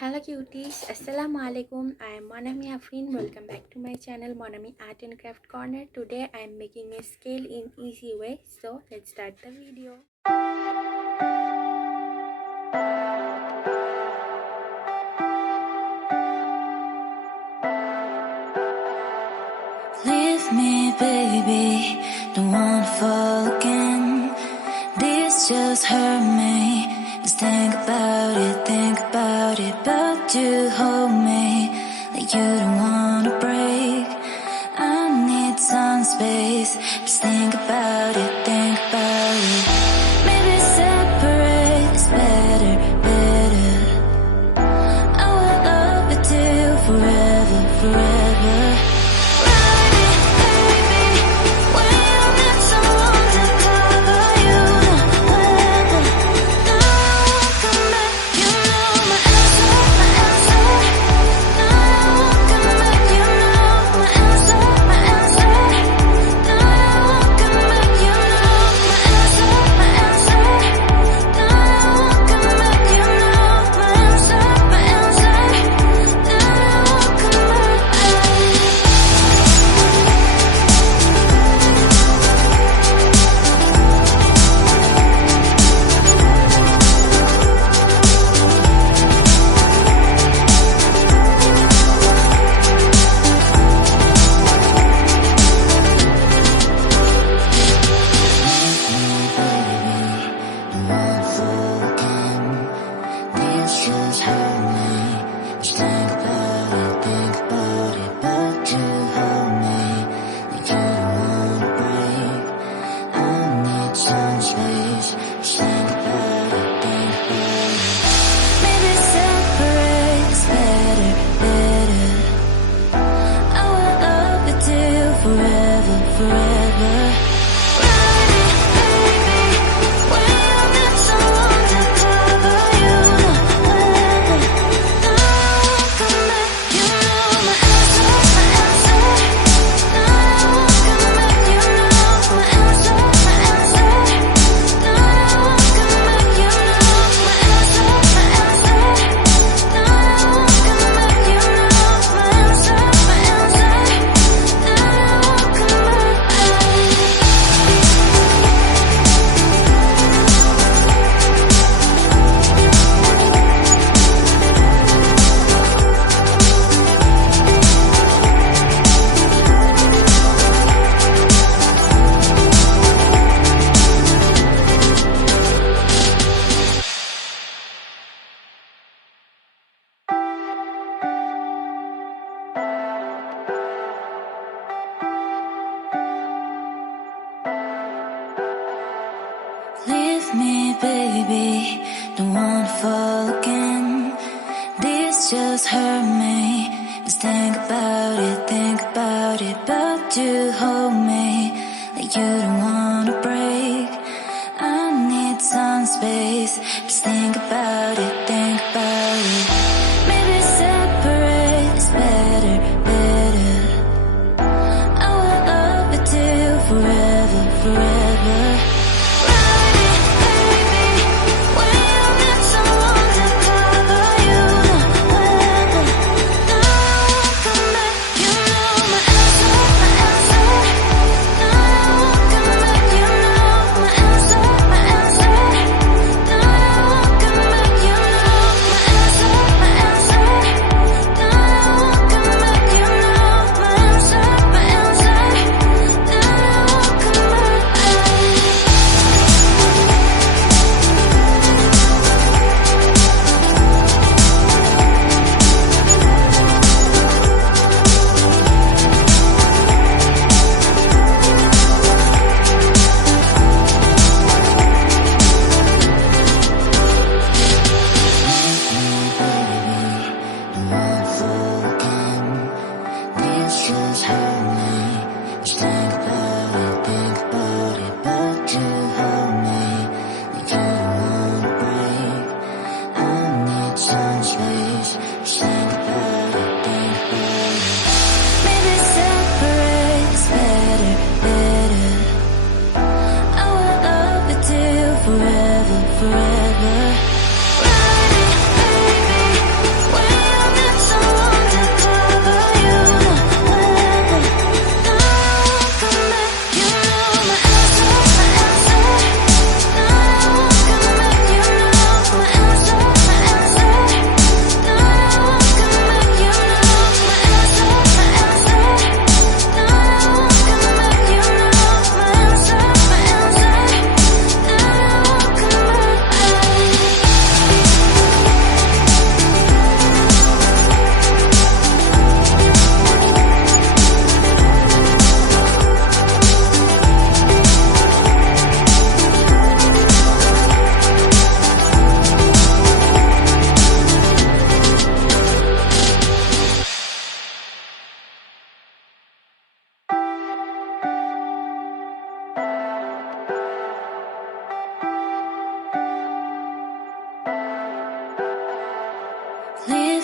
Hello cuties, Assalamu alaikum. I am Monami Afrin. Welcome back to my channel Monami Art and Craft Corner. Today I am making a scale in easy way. So let's start the video. Leave me, baby, don't wanna fall again. This just hurt me. Just think about it, but you hold me like you don't wanna break. I need some space. Just think about it, Maybe separate is better. I will love you till forever. Leave me, baby, don't wanna fall again. This just hurt me. Just think about it, but you hold me like you don't wanna break. I need some space. Just think about it, Maybe separate is better. I will love you till forever. Forever.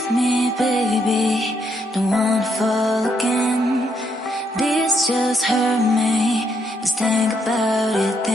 Leave me, baby, don't wanna fall again. This just hurt me. Just think about it.